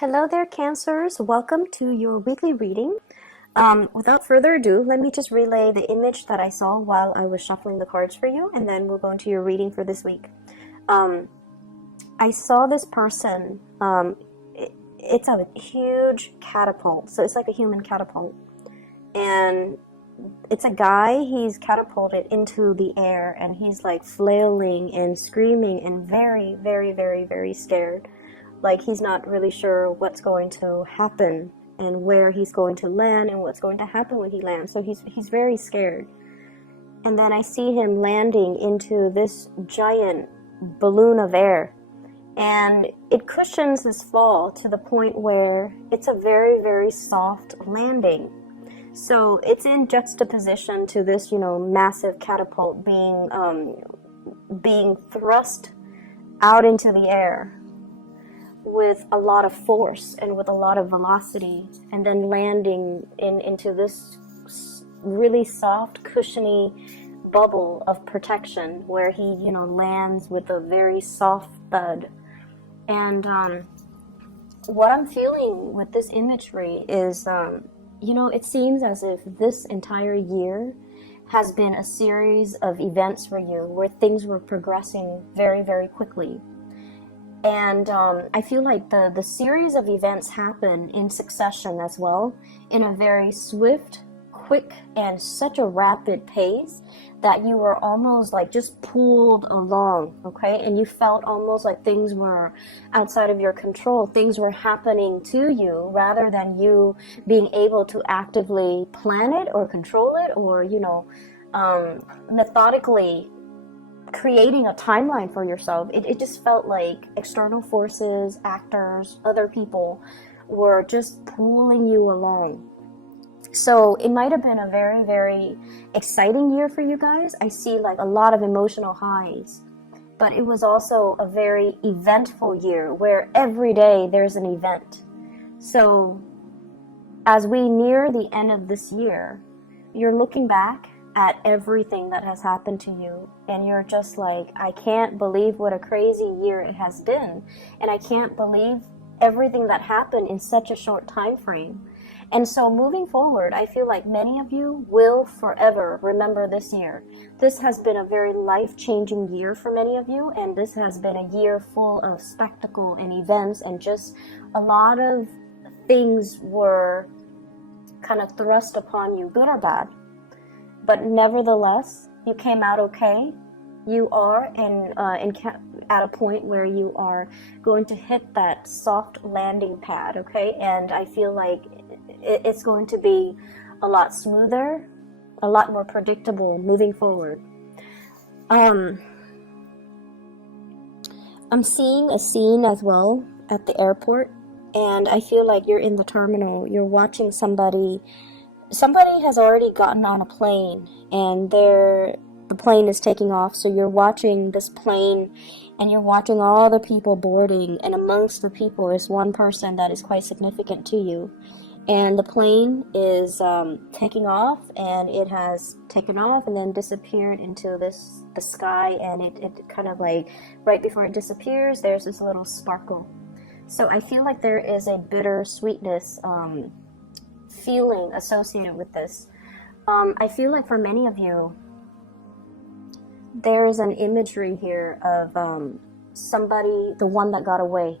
Hello there, Cancers. Welcome to your weekly reading. Without further ado, let me just relay the image that I saw while I was shuffling the cards for you, and then we'll go into your reading for this week. I saw this person. It's a huge catapult, so it's like a human catapult. And it's a guy, he's catapulted into the air, and he's like flailing and screaming and very, very, very, very scared. Like he's not really sure what's going to happen and where he's going to land and what's going to happen when he lands. So he's very scared. And then I see him landing into this giant balloon of air. And it cushions this fall to the point where it's a very, very soft landing. So it's in juxtaposition to this, massive catapult being thrust out into the air with a lot of force and with a lot of velocity, and then landing into this really soft, cushiony bubble of protection where he, lands with a very soft thud. And what I'm feeling with this imagery is, it seems as if this entire year has been a series of events for you where things were progressing very, very quickly. And I feel like the series of events happen in succession as well, in a very swift, quick, and such a rapid pace that you were almost like just pulled along, okay? And you felt almost like things were outside of your control. Things were happening to you rather than you being able to actively plan it or control it or, methodically creating a timeline for yourself. It just felt like external forces, actors, other people were just pulling you along. So it might have been a very, very exciting year for you guys. I see like a lot of emotional highs, but it was also a very eventful year where every day there's an event. So as we near the end of this year, you're looking back at everything that has happened to you, and you're just like, I can't believe what a crazy year it has been, and I can't believe everything that happened in such a short time frame. And so moving forward, I feel like many of you will forever remember this year. This has been a very life-changing year for many of you, and this has been a year full of spectacle and events, and just a lot of things were kind of thrust upon you, good or bad. But nevertheless, you came out okay. You are at a point where you are going to hit that soft landing pad, okay? And I feel like it's going to be a lot smoother, a lot more predictable moving forward. I'm seeing a scene as well at the airport, and I feel like you're in the terminal. You're watching somebody has already gotten on a plane, and the plane is taking off. So you're watching this plane, and you're watching all the people boarding, and amongst the people is one person that is quite significant to you. And the plane is taking off, and it has taken off and then disappeared into the sky, and it kind of like, right before it disappears, there's this little sparkle. So I feel like there is a bitter sweetness feeling associated with this. I feel like for many of you, there's an imagery here of somebody, the one that got away.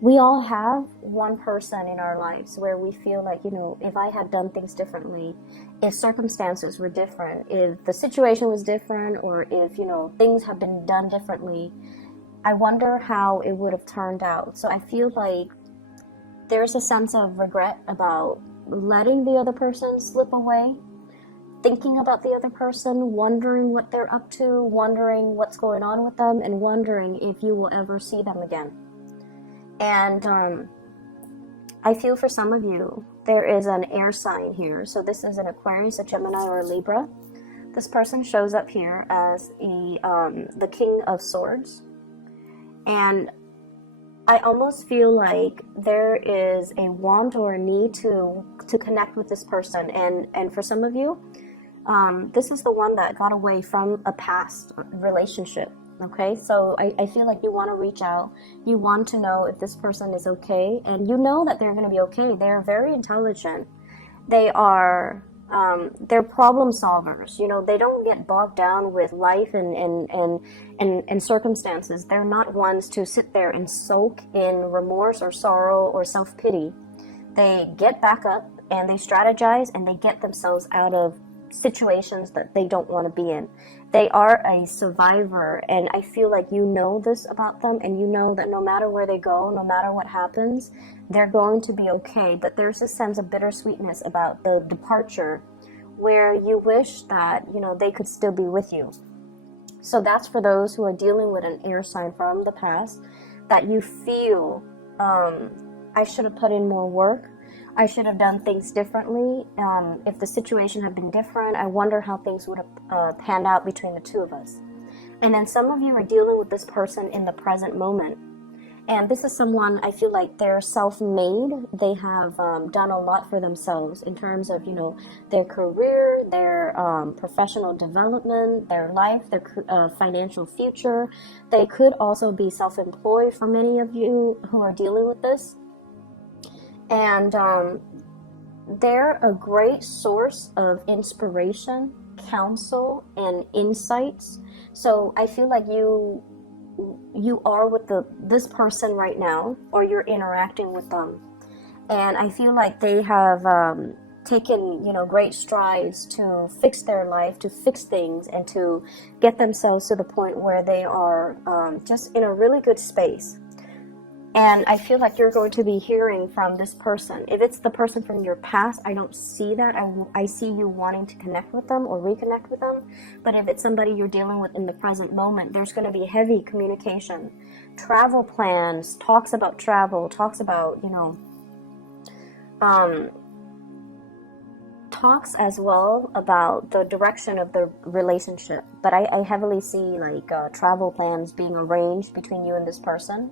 We all have one person in our lives where we feel like, if I had done things differently, if circumstances were different, if the situation was different, or if, things have been done differently, I wonder how it would have turned out. So I feel like there's a sense of regret about letting the other person slip away, thinking about the other person, wondering what they're up to, wondering what's going on with them, and wondering if you will ever see them again. And I feel for some of you, there is an air sign here. So this is an Aquarius, a Gemini, or a Libra. This person shows up here as the King of Swords. And I almost feel like there is a want or a need to connect with this person. And for some of you, this is the one that got away from a past relationship. Okay, so I feel like you want to reach out. You want to know if this person is okay, and you know that they're going to be okay. They're very intelligent. They are, they're problem solvers. You know, they don't get bogged down with life and circumstances. They're not ones to sit there and soak in remorse or sorrow or self-pity. They get back up and they strategize and they get themselves out of situations that they don't want to be in. They are a survivor, and I feel like you know this about them, and you know that no matter where they go, no matter what happens, they're going to be okay. But there's a sense of bittersweetness about the departure where you wish that, you know, they could still be with you. So that's for those who are dealing with an air sign from the past, that you feel, I should have put in more work. I should have done things differently. If the situation had been different, I wonder how things would have panned out between the two of us. And then some of you are dealing with this person in the present moment. And this is someone, I feel like they're self-made. They have done a lot for themselves in terms of, you know, their career, their professional development, their life, their financial future. They could also be self-employed for many of you who are dealing with this. And they're a great source of inspiration, counsel, and insights. So I feel like you are with this person right now, or you're interacting with them. And I feel like they have taken, you know, great strides to fix their life, to fix things, and to get themselves to the point where they are just in a really good space. And I feel like you're going to be hearing from this person. If it's the person from your past, I don't see that. I see you wanting to connect with them or reconnect with them. But if it's somebody you're dealing with in the present moment, there's going to be heavy communication. Travel plans, talks about travel, talks about, you know, talks as well about the direction of the relationship. But I heavily see like travel plans being arranged between you and this person.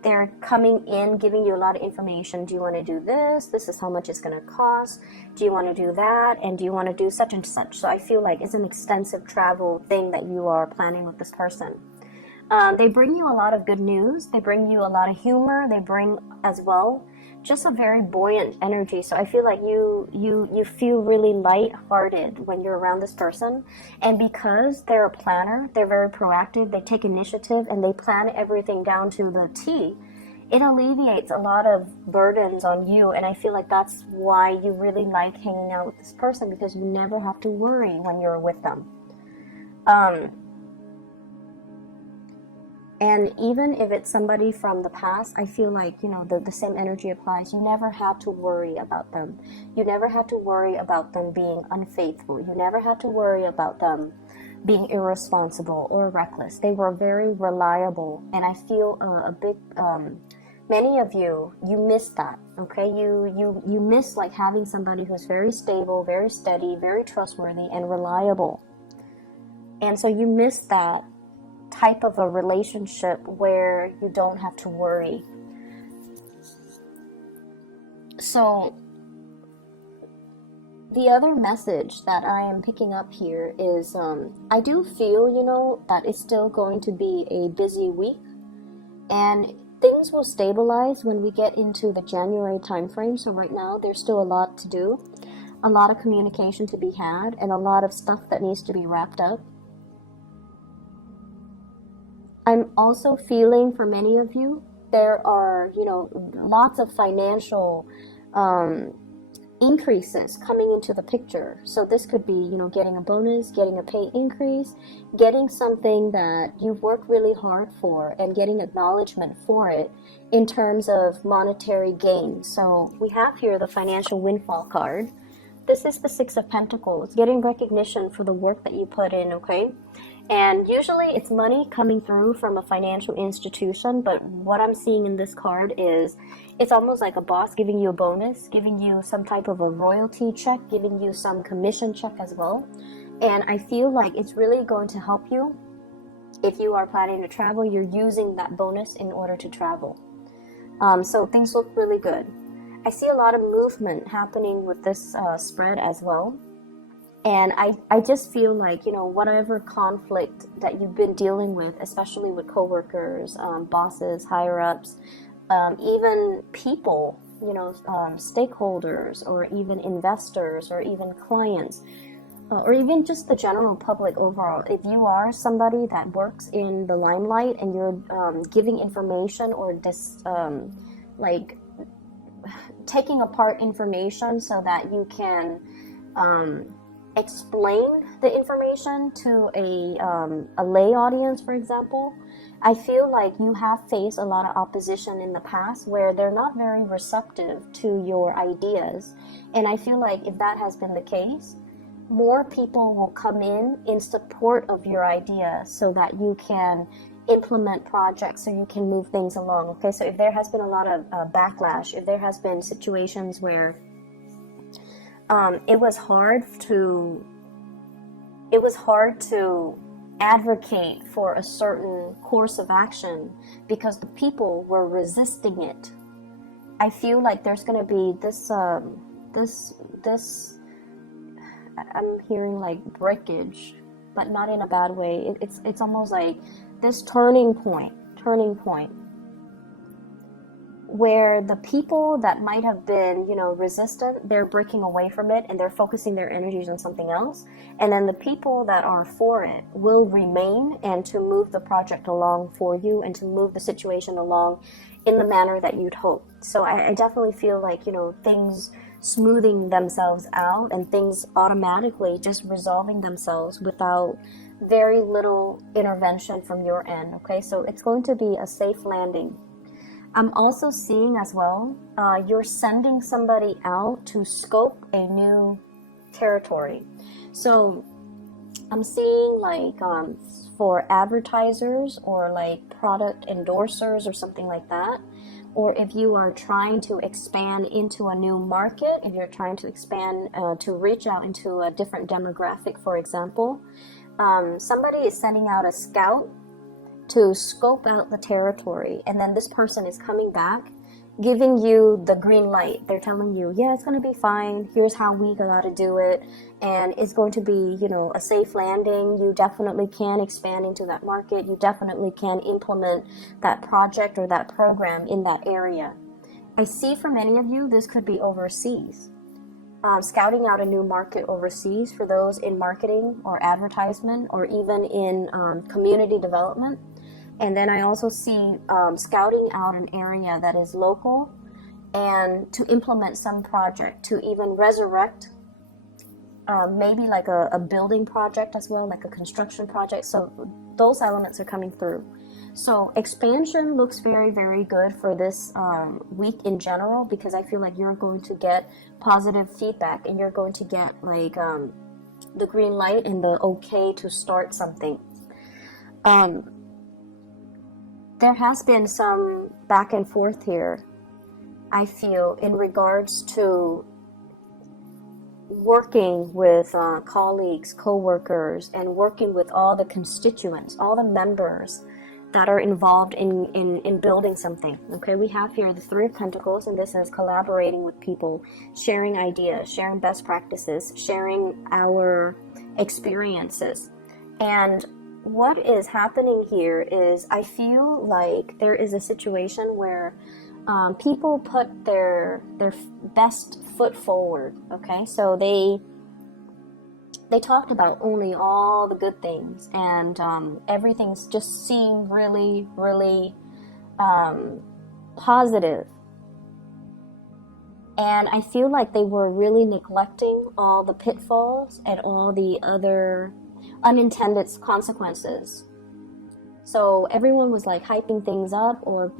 They're coming in, giving you a lot of information. Do you want to do this? This is how much it's going to cost. Do you want to do that? And do you want to do such and such? So I feel like it's an extensive travel thing that you are planning with this person. They bring you a lot of good news. They bring you a lot of humor. They bring as well just a very buoyant energy. So I feel like you feel really lighthearted when you're around this person. And because they're a planner, they're very proactive, they take initiative, and they plan everything down to the T, it alleviates a lot of burdens on you. And I feel like that's why you really like hanging out with this person, because you never have to worry when you're with them. And even if it's somebody from the past, I feel like, you know, the same energy applies. You never had to worry about them. You never had to worry about them being unfaithful. You never had to worry about them being irresponsible or reckless. They were very reliable. And I feel many of you miss that, okay? You miss like having somebody who's very stable, very steady, very trustworthy, and reliable. And so you miss that type of a relationship where you don't have to worry. So the other message that I am picking up here is I do feel, you know, that it's still going to be a busy week, and things will stabilize when we get into the January timeframe. So right now there's still a lot to do, a lot of communication to be had, and a lot of stuff that needs to be wrapped up. I'm also feeling for many of you, there are, you know, lots of financial increases coming into the picture. So this could be, you know, getting a bonus, getting a pay increase, getting something that you've worked really hard for, and getting acknowledgement for it in terms of monetary gain. So we have here the financial windfall card. This is the Six of Pentacles, getting recognition for the work that you put in, okay? And usually it's money coming through from a financial institution, but what I'm seeing in this card is it's almost like a boss giving you a bonus, giving you some type of a royalty check, giving you some commission check as well. And I feel like it's really going to help you. If you are planning to travel, you're using that bonus in order to travel. So things look really good. I see a lot of movement happening with this spread as well. And I just feel like, whatever conflict that you've been dealing with, especially with coworkers, bosses, higher ups, even people, stakeholders, or even investors, or even clients, or even just the general public overall. If you are somebody that works in the limelight and you're giving information or like taking apart information so that you can explain the information to a lay audience, for example, I feel like you have faced a lot of opposition in the past where they're not very receptive to your ideas. And I feel like if that has been the case, more people will come in support of your idea so that you can implement projects, so you can move things along. Okay, so if there has been a lot of backlash, if there has been situations where it was hard to advocate for a certain course of action because the people were resisting it, I feel like there's going to be this I'm hearing like breakage, but not in a bad way. It's almost like this turning point where the people that might have been, resistant, they're breaking away from it and they're focusing their energies on something else. And then the people that are for it will remain and to move the project along for you and to move the situation along in the manner that you'd hope. So I definitely feel like, things smoothing themselves out and things automatically just resolving themselves without very little intervention from your end. Okay, so it's going to be a safe landing. I'm also seeing as well, you're sending somebody out to scope a new territory. So I'm seeing like for advertisers or like product endorsers or something like that, or if you are trying to expand into a new market, if you're trying to expand to reach out into a different demographic, for example, somebody is sending out a scout to scope out the territory, and then this person is coming back giving you the green light. They're telling you, yeah, it's going to be fine, here's how we got to do it, and it's going to be, a safe landing. You definitely can expand into that market, you definitely can implement that project or that program in that area. I see for many of you this could be overseas, scouting out a new market overseas for those in marketing or advertisement or even in community development. And then I also see scouting out an area that is local and to implement some project, to even resurrect maybe like a building project as well, like a construction project. So those elements are coming through. So expansion looks very, very good for this week in general, because I feel like you're going to get positive feedback and you're going to get like the green light and the okay to start something. There has been some back and forth here, I feel, in regards to working with colleagues, co-workers, and working with all the constituents, all the members that are involved in building something. Okay, we have here the Three of Pentacles, and this is collaborating with people, sharing ideas, sharing best practices, sharing our experiences. And what is happening here is I feel like there is a situation where people put their best foot forward. Okay, so they talked about only all the good things, and everything's just seemed really, really positive. And I feel like they were really neglecting all the pitfalls and all the other unintended consequences. So everyone was like hyping things up, or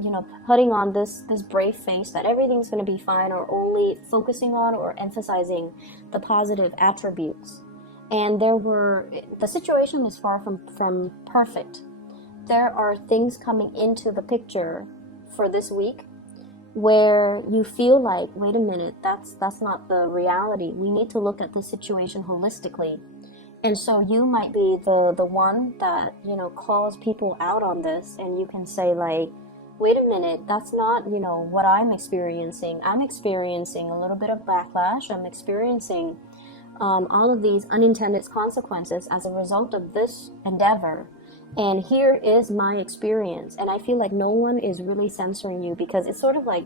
putting on this brave face that everything's going to be fine, or only focusing on or emphasizing the positive attributes. And the situation is far from perfect. There are things coming into the picture for this week where you feel like, wait a minute, that's not the reality. We need to look at the situation holistically. And so you might be the one that, calls people out on this, and you can say like, wait a minute, that's not, what I'm experiencing. I'm experiencing a little bit of backlash. I'm experiencing all of these unintended consequences as a result of this endeavor. And here is my experience. And I feel like no one is really censoring you, because it's sort of like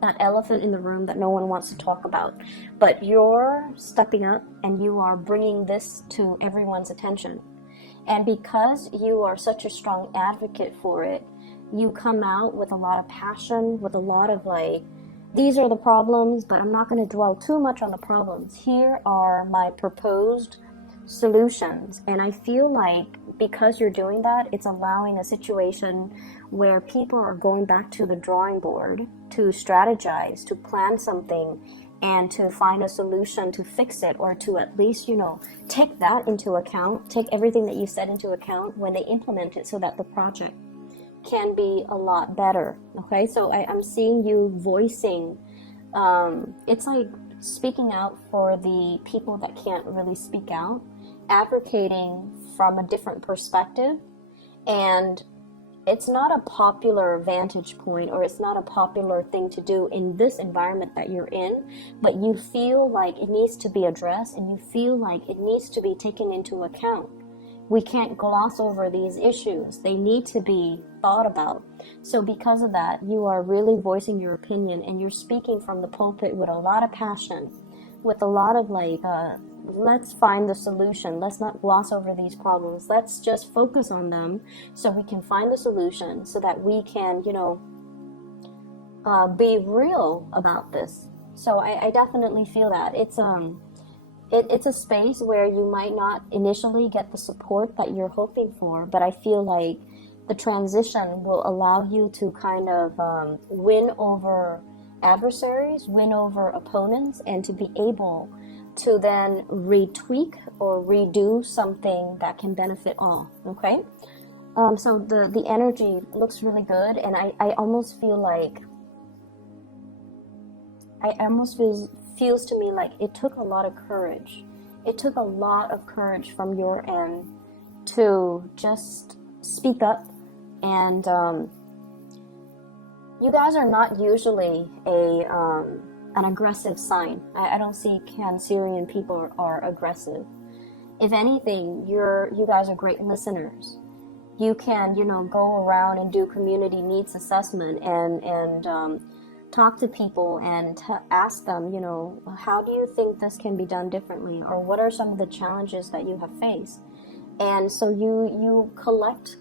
that elephant in the room that no one wants to talk about. But you're stepping up and you are bringing this to everyone's attention. And because you are such a strong advocate for it, you come out with a lot of passion, with a lot of like, these are the problems, but I'm not going to dwell too much on the problems. Here are my proposed solutions. And I feel like because you're doing that, it's allowing a situation where people are going back to the drawing board to strategize, to plan something, and to find a solution to fix it, or to at least, take that into account, take everything that you said into account when they implement it, so that the project can be a lot better. Okay, so I'm seeing you voicing, it's like speaking out for the people that can't really speak out, advocating from a different perspective. And it's not a popular vantage point, or it's not a popular thing to do in this environment that you're in, but you feel like it needs to be addressed, and you feel like it needs to be taken into account. We can't gloss over these issues. They need to be thought about. So because of that, you are really voicing your opinion, and you're speaking from the pulpit with a lot of passion, with a lot of like, let's find the solution. Let's not gloss over these problems. Let's just focus on them so we can find the solution, so that we can, be real about this. So I definitely feel that. It's a space where you might not initially get the support that you're hoping for, but I feel like the transition will allow you to kind of win over adversaries, win over opponents, and to be able to then retweak or redo something that can benefit all. Okay, so the energy looks really good, and I almost feel like feels to me like it took a lot of courage. It took a lot of courage from your end to just speak up. And you guys are not usually an aggressive sign. I don't see Cancerian people are aggressive. If anything, you guys are great listeners. You can, go around and do community needs assessment and talk to people and ask them, how do you think this can be done differently? Or what are some of the challenges that you have faced? And so you collect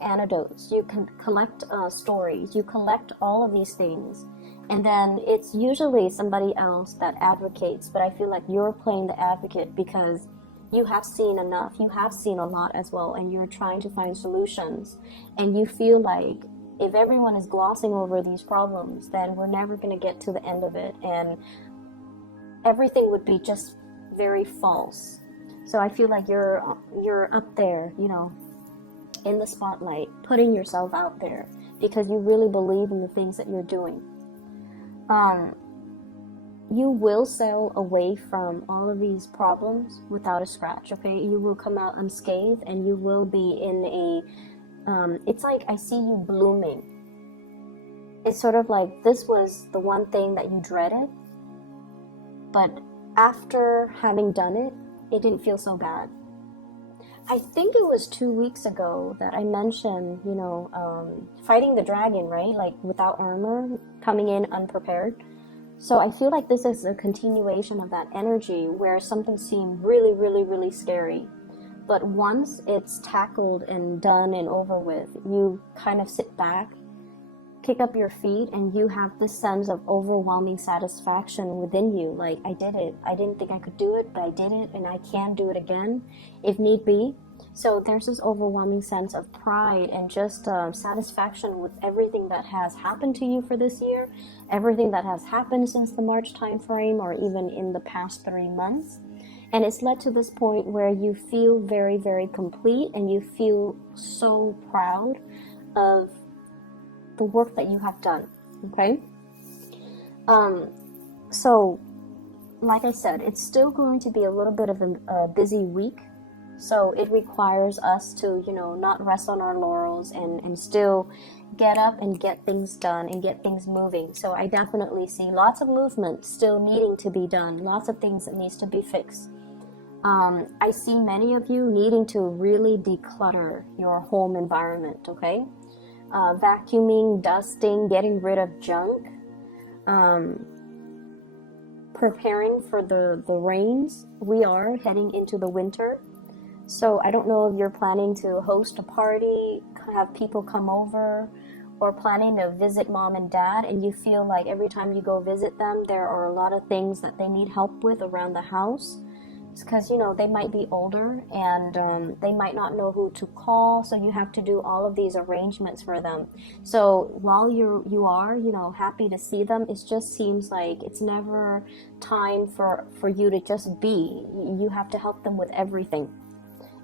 anecdotes, you can collect stories, you collect all of these things. And then it's usually somebody else that advocates, but I feel like you're playing the advocate because you have seen enough, you have seen a lot as well, and you're trying to find solutions. And you feel like if everyone is glossing over these problems, then we're never going to get to the end of it, and everything would be just very false. So I feel like you're up there, in the spotlight, putting yourself out there because you really believe in the things that you're doing. You will sail away from all of these problems without a scratch, okay? You will come out unscathed, and you will be in it's like I see you blooming. It's sort of like this was the one thing that you dreaded, but after having done it, it didn't feel so bad. I think it was 2 weeks ago that I mentioned, fighting the dragon, right? Like without armor, coming in unprepared. So I feel like this is a continuation of that energy where something seemed really, really, really scary. But once it's tackled and done and over with, you kind of sit back, kick up your feet, and you have this sense of overwhelming satisfaction within you. Like, I did it. I didn't think I could do it, but I did it, and I can do it again if need be. So there's this overwhelming sense of pride and just satisfaction with everything that has happened to you for this year, everything that has happened since the March time frame, or even in the past 3 months. And it's led to this point where you feel very, very complete, and you feel so proud of the work that you have done, okay? So, like I said, it's still going to be a little bit of a busy week, So it requires us to, you know, not rest on our laurels and still get up and get things done and get things moving. So I definitely see lots of movement still needing to be done, lots of things that needs to be fixed. I see many of you needing to really declutter your home environment, okay? Vacuuming, dusting, getting rid of junk, preparing for the rains. We are heading into the winter. So I don't know if you're planning to host a party, have people come over, or planning to visit mom and dad, and you feel like every time you go visit them, there are a lot of things that they need help with around the house. It's because, you know, they might be older and they might not know who to call, so you have to do all of these arrangements for them. So while you are, you know, happy to see them, it just seems like it's never time for you to just be. You have to help them with everything.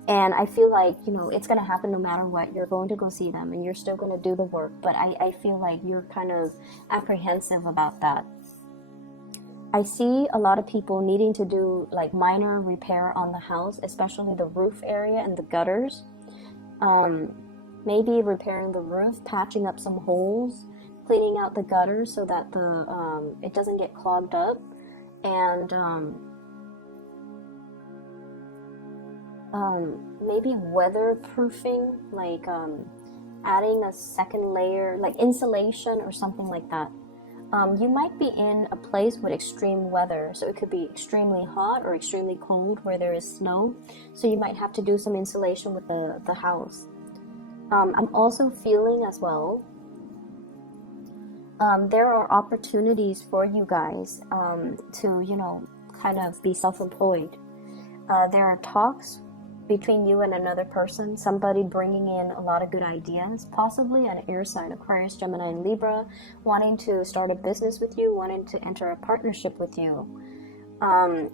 And I feel like, you know, it's going to happen no matter what. You're going to go see them and you're still going to do the work. But I feel like you're kind of apprehensive about that. I see a lot of people needing to do like minor repair on the house, especially the roof area and the gutters. Maybe repairing the roof, patching up some holes, cleaning out the gutters so that it doesn't get clogged up. And maybe weatherproofing, like adding a second layer, like insulation or something like that. You might be in a place with extreme weather, so it could be extremely hot or extremely cold where there is snow, so you might have to do some insulation with the house. I'm also feeling as well, there are opportunities for you guys to, you know, kind of be self-employed. There are talks between you and another person, somebody bringing in a lot of good ideas, possibly an air sign, Aquarius, Gemini, and Libra, wanting to start a business with you, wanting to enter a partnership with you, and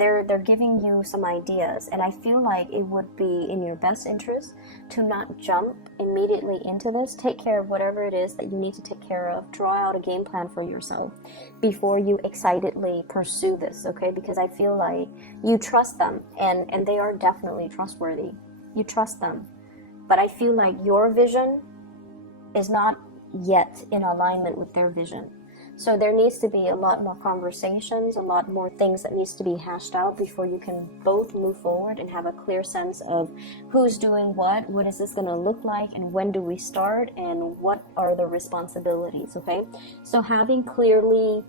they're giving you some ideas. And I feel like it would be in your best interest to not jump immediately into this. Take care of whatever it is that you need to take care of. Draw out a game plan for yourself before you excitedly pursue this, okay? Because I feel like you trust them, and they are definitely trustworthy. You trust them. But I feel like your vision is not yet in alignment with their vision. So there needs to be a lot more conversations, a lot more things that needs to be hashed out before you can both move forward and have a clear sense of who's doing what is this going to look like, and when do we start, and what are the responsibilities, okay? So having clearly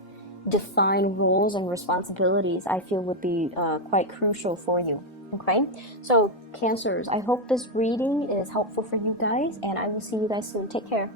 defined roles and responsibilities, I feel would be quite crucial for you, okay? So Cancers, I hope this reading is helpful for you guys, and I will see you guys soon. Take care.